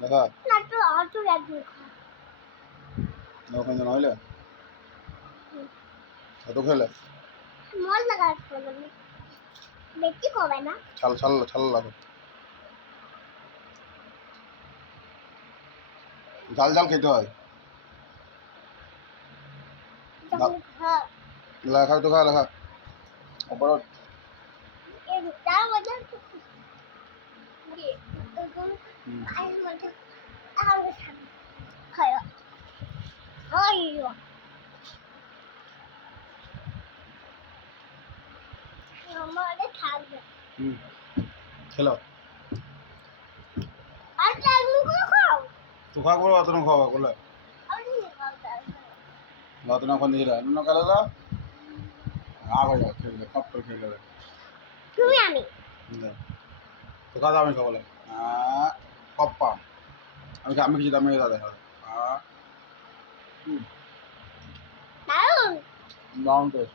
দেখা না তো অটো একদিন খা ওখানে নইলে এত খেলে মল লাগা করবে বেশি কবে না ছাল ছাল ছাল লাগে ঝাল ঝাল খেতে হয় যখন খা লেখা তো খা লেখা ওপর এই তার মধ্যে কি তখন আই মধ্যে আগে খায় আইও আমাদের থাকবে খেলো আর চাল মুখে খাও তো খা করো অত না খাওয়া করলে আমি খাও অত না কোন দিকে না কালে না আগে যাও খেলে কাপ করে খেলে তুমি আমি তো কাদা আমি খাবলে কপ্পা আমি কিছু দামে দাদা দারুন দারুণ টেস্ট